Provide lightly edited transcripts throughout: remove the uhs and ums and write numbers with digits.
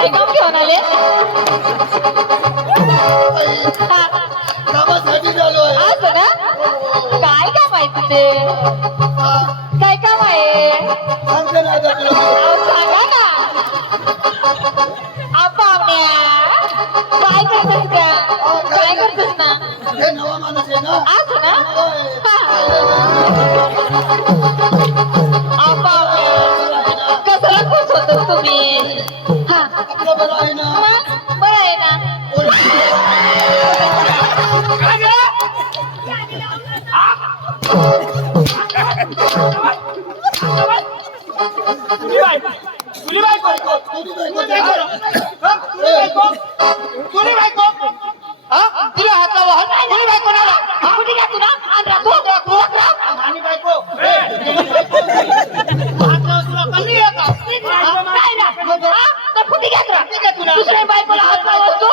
काय काम घेऊन आले कामासाठी झालोय. असं ना काय काम आहे तुझे काय काम आहे सांगते ना आता तुला. अहो, सांगा ना पाहुण्या काय करतोस का काय करतोस ना हे नवा माणूस आहे ना. असं ना कशाला खुश होतोस तुम्ही हा आपलं बरं आहे ना. बरं आहे ना तिला हात लावा. कोणी बायको ना. कुठे घ्या तुला आणि राहतो आणि बायको काय ना तर कुठे घ्या तुला दुसऱ्या बायकोला हात लावतो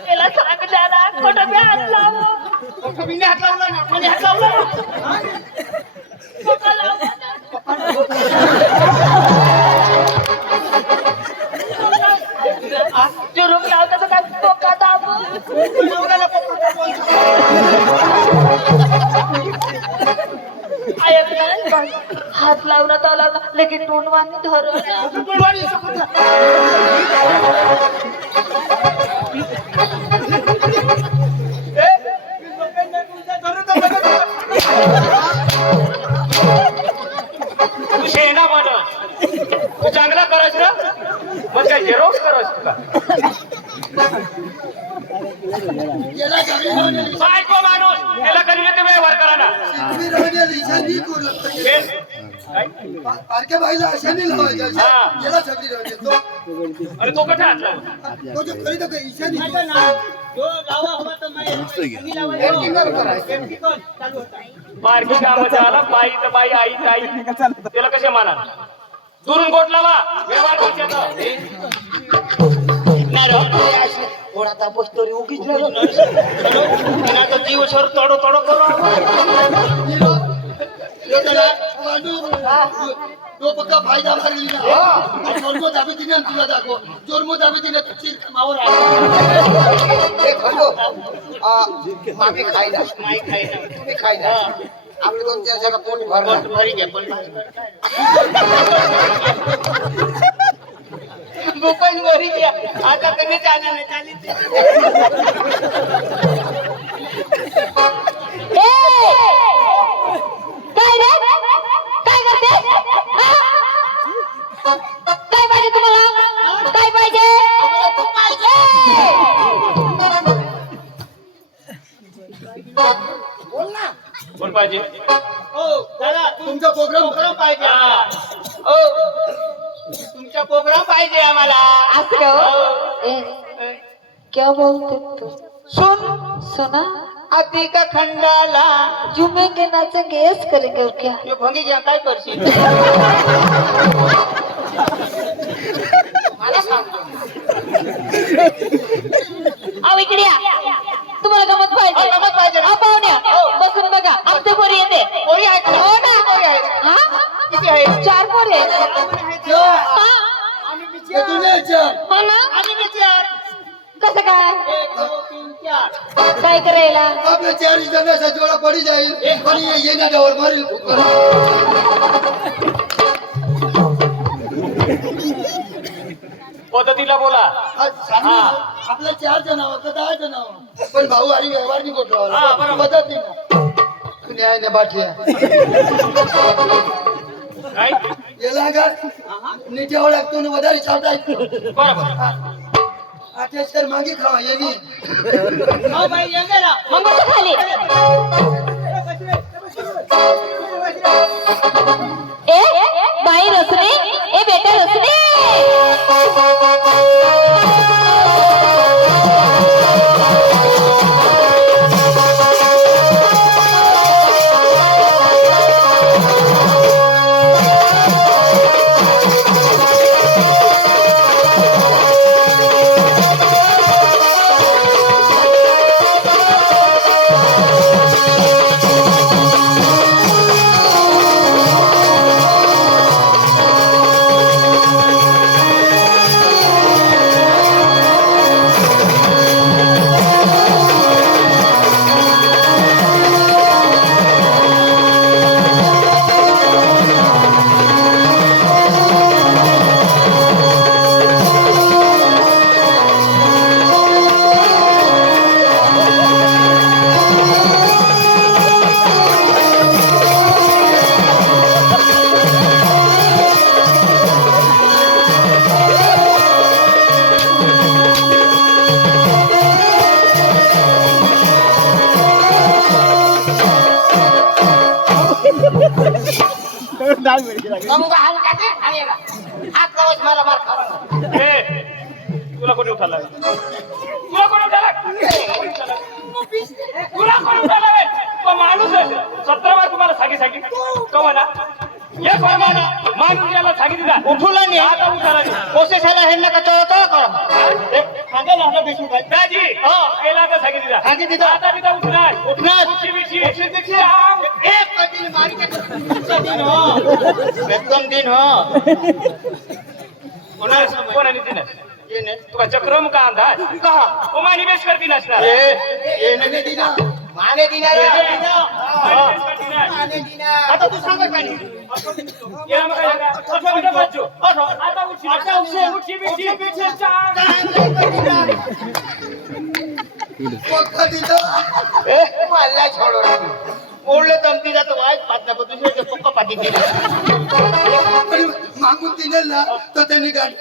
त्याला सांग द्याला खोटं बी हात लाव जुरूक लावता तर काय पोका दाबू ऐक ना हात लावला तर लावला लगेच तोंड वाणी धर तू शेणा माणूस तू चांगला करायच ना मग काय जेरोक्स करायच तुला याला घरी राहून आली. बायको माणूस त्याला कधी ते व्यवहार करा ना तुम्ही राहून आली. शांती करू लागते. पारख्या बाईला शांती लावायची. याला शांती राहून तो अरे तो कसा हातला तो जो करीत होता ईशानी बारकी कामाचा आला बाई तर बाई आई तर आई त्याला कसे माना दुरून गोट लावा व्यवहार करण्याचा थोडा बसतो रे उगीच जीव सर तोडो तोडो करू तो पक्का फायदा मारली ना. जोरमो दाबी तिने तुला दाखव. जोरमो दाबी तिने चिर मावर मामी खायला माई खायला तुम्ही खायला आपले दोन चार जगा पोट भरी घ्या पण गोपाल वरी घ्या आता कमी जाणार नाही चालेल काय रे काय करते काय पाहिजे तुम्हाला काय पाहिजे बोल ना. कोण पाहिजे दादा तुमचा प्रोग्राम पाहिजे. तुमचा प्रोग्राम पाहिजे आम्हाला असं का हो? क्या बोलते तू सुन सुना आधी का खंडाला झुमेंगे नाचेंगे यस करेंगे और क्या हे भंगी घ्या काय करशील मला सांगतो. अहो इकडे या तुम्हाला गमत पाहिजे गमत पाहिजे. पाहुण्या बसून बघा आमचे पोरी येते पोरी आहेत ना? हो ना पोरी आहेत. हा किती आहे? 4 पोरी आहेत हा? हे तुझे चार. हो ना आम्ही बी चार. कसं काय 1 2 3 4 काय करायला आपल्या 4 जणांचा जोडा पडी जाईल आणि येण्यावर मारील. पद्धतीला बोला आपल्या 4 जणांवर का 10 जणांवर पण भाऊ आणि व्यवहार नाही हा, बरोबर. कोण पद्धतीनं न्याय ना बाटल्या काय याला का नीटेवर लागतो ना वधारी चावता बरोबर अटेशर मागे खावा यांनी मग बसा खाली ए बाई रसने ए बेटा रसने मग हात काढे आणि याला. हात कवच मला मार खावा. ए, तुला कोणी उठाला तुला कोणी उठाला तुला कोणी उठाला तो माणूस आहे 17 बार तुम्हाला सांगी तो म्हणा एक बार माणूस याला सांगितलं उठूला नाही आता उठाला कोशेश आला हे नका चोळतो करा दाजी याला आता सांगितलं सांगितलं. आता तिथं उठणार उठणार. उठशी एक कधी मारी के दिन हो एकदम दिन हो कोणाने दिलं तुका चक्रम का अंदाज कहा उमा निवेश करती नसणार ये मैंने दिना माने दिना आता तू सांग काय याला मग काय झालं? बच्चो. आता उठशी बिशी. ए मला छोडो ओढलं जमती जातो वाईट पाठना पण दुसऱ्याचं पक्का पाठी दिली मागून दिलं ना तर त्यांनी गाडी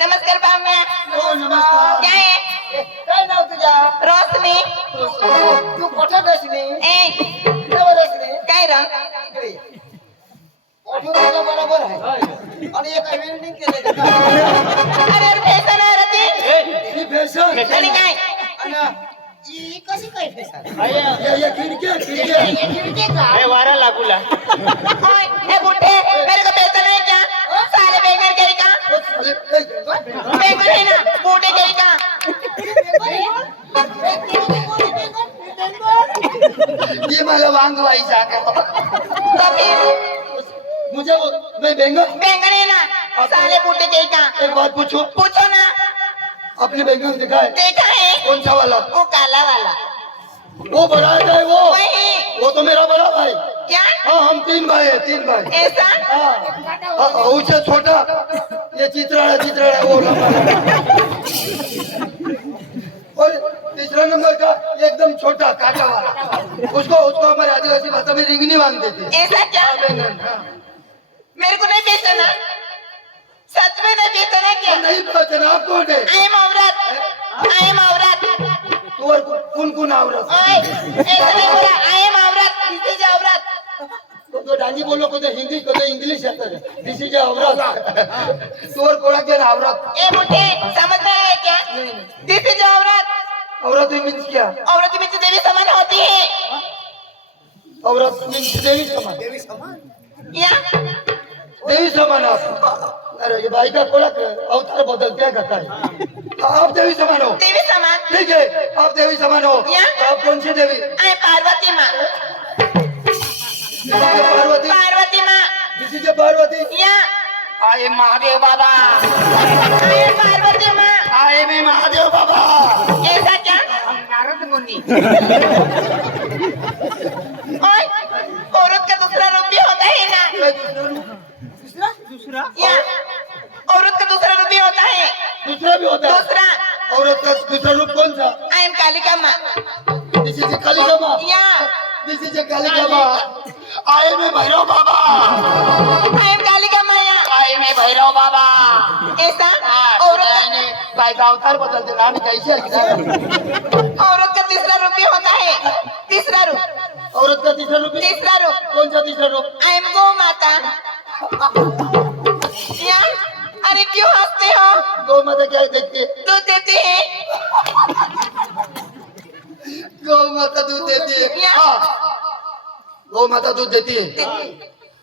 नमस्कार पाहुण्या हो नमस्कार काय आहे? काय नाव तुझ्या रोशनी तू कुठे बसली काय रंग बरोबर आहे आणि एका वेल्डिंग केलं अरे फॅशन आहे रे ती ही फॅशन आणि काय कशी काय फॅशन या खिडक्या हे वारा लागूला ओए ए बुड्ढे मेरे को पैसा नहीं क्या साले बेगर गई का बेगर है ना बूढ़े गई का ये मला वांगवाई सांगा तो फिर मुझे मैं बेंगल बेगर है ना साले बूढ़े गई का एक बात पूछो पूछो ना अपने बेंगल देखा है देखा है कौन सा वाला वो काला वाला वो बड़ा है वही वो तो मेरा बड़ा भाई क्या हाँ हम 3 भाई है 3 भाई ऐसा हाँ उससे छोटा ये चित्रा है वो लंबा है। और तीसरा नंबर का एकदम छोटा काका वाला उसको हमारे आदिवासी भाषा में रिंगनी मांगते थे ऐसा क्या हाँ, बेंगन हाँ। मेरे को नहीं पहचाना सच में नहीं पहचाना क्या नहीं पहचाना आप कौन है आई एम औरत तू और कौन आवरत ओए ऐसा नहीं बोला आई एम औरत दिस इज औरत तो डांगी बोलो को तो हिंदी को तो इंग्लिश आता है दिस इज आवरत तू और कोड़ा के आवरत ए बुड्ढे समझ में आया क्या दिस इज औरत औरत मीन्स क्या औरत में देवी समान होती है औरत मीन्स देवी समान या देवी समान आप अरे ये भाई का कोड़ा अवतार बदलते हैं का आप देवी समान हो देवी समान ठीक है आप देवी समान हो या? तो आप कौन सी देवी आई पार्वती माँ पार्वती पार्वती माँ किसी के पार्वती या आए महादेव बाबा आई पार्वती माँ आए मैं महादेव बाबा ऐसा क्या नारद मुनि ओए औरत का दूसरा रूप भी होता है ना या औरत का दूसरा रूप भी होता है दूसरा भी होता है दूसरा औरत का दूसरा रूप कौन सा आई एम कालिका माँ दिस इज कालिका माँ या दिस इज कालिका माँ आए मैं भैरव बाबा आई एम कालिका माँ या आए मैं भैरव बाबा ऐसा औरत भाई का अवतार बदलते नाम कैसे औरत का तीसरा रूप भी होता है तीसरा रूप औरत का तीसरा रूप तीसरा रूप कौन सा तीसरा रूप आई एम गौ माता या अरे क्यों हंसते हो गौ माता क्या देखती है दूध देती है गौ माता दूध देती है हाँ गौ माता दूध देती है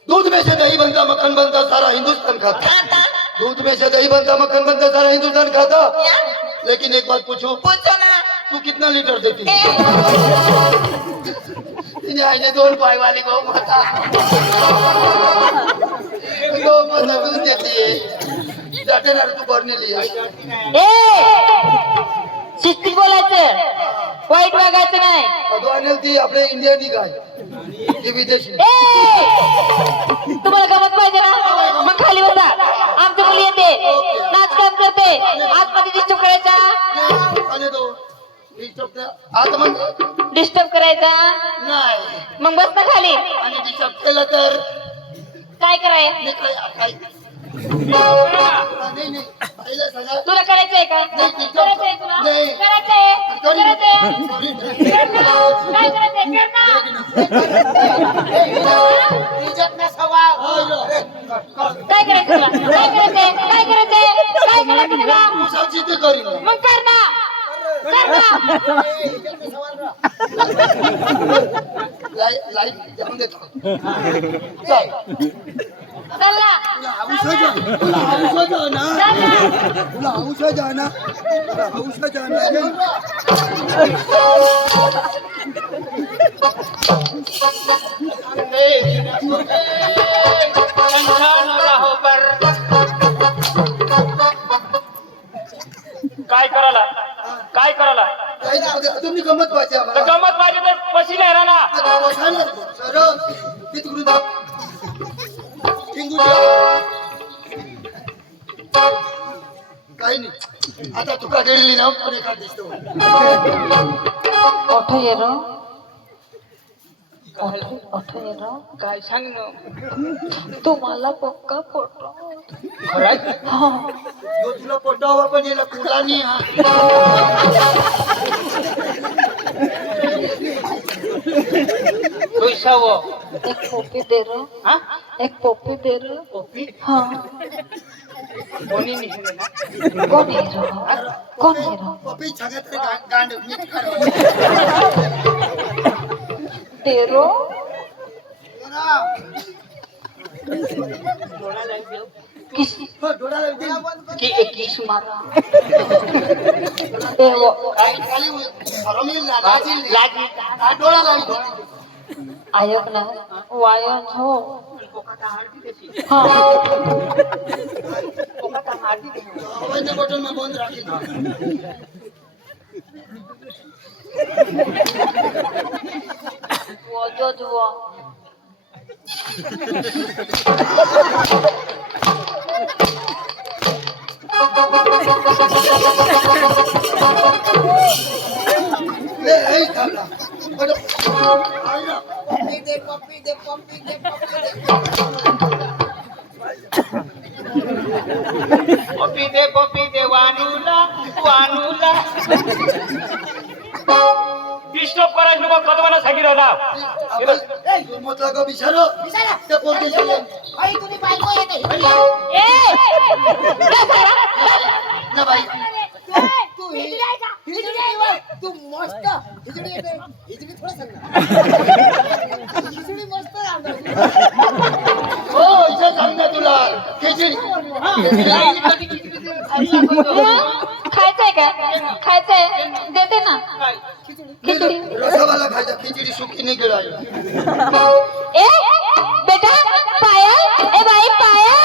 दूध में से दही बनता मक्खन बनता सारा हिंदुस्तान खाता खाता दूध में से दही बनता मक्खन बनता सारा हिंदुस्तान खाता या लेकिन एक बात पूछो पूछो ना तू कितना लीटर देती ए, तिने आईने 2 पाय वाली गौ माता दूध देती है जाते तू भरने लिया शिस्तीत बोलायचं वाईट वागायचं नाही अगवानेल ती आपल्या इंडियन गाय ती विदेशी तुम्हाला गमत पाहिजे ना मग खाली बसा आमची मुली येते नाच काम करते आतमध्ये डिस्टर्ब करायचा आणि तो आता मग डिस्टर्ब करायचा नाही मग बस ना खाली आणि डिस्टर्ब केलं तर काय कराय नाही आईला सांगा. तुला करायचंय का नाही, नाही, करायचंय तुला नाही. करायचंय करीन. करायचंय करीन. कर ना. काय करायचंय कर ना इज्जत ना सवाल. काय करायचं तुला काय करायचंय काय करायचंय काय करायचं तुला तू सांगशील ते करीन. मग कर ना कर ना लाईट जाऊन देतो. चल ना तुला हौस जाना. तुला हौस जाना. काय करायला काय करायला काही नाही, तुम्ही गंमत पाहिजे तर आम्हाला. गमत पाहिजे तर पशी नाही राहणार आता बसायला सरळ तिकडून जा. टिंगू जा. काही नाही. आता तुका गेलेली ना पण एका दिसतो. ओठ येरो ओठ येरो काय सांग ना तुम्हाला पक्का फोटो यो तुला पटावा पण याला कुला नाही हा. एक पोपी दे रो एक पोपी दे रो हाँ कोणी निघले ना कौन हीरो कौन हीरो पपी छागत रे गांड मीठ करो. दे रो किस हो डोळा लावते. की एक किस मारा ए वो खाली फरमील लाजील हा डोळा लावतो. आयोग ना वायन हो हाँ अवैध बटन में बंद राखी. वो जो जुआ ए थांबला. आईला पपी दे वानूला वानूला डिस्टर्ब करायचं नको कदवाना सांगितलं होता म्हटलं का बिचारो त्या पोरगी झाले ए ना बाई. तू मस्त खिचडी येते खिचडी थोडं सांग ना खिचडी मस्त राहणार हो इथं सांग ना तुला खिचडी. खायचंय का खायचंय देते ना खिचडी रसावाला खायचा खिचडी सुकी नाही गेला. ए बेटा पाया ए बाई पाया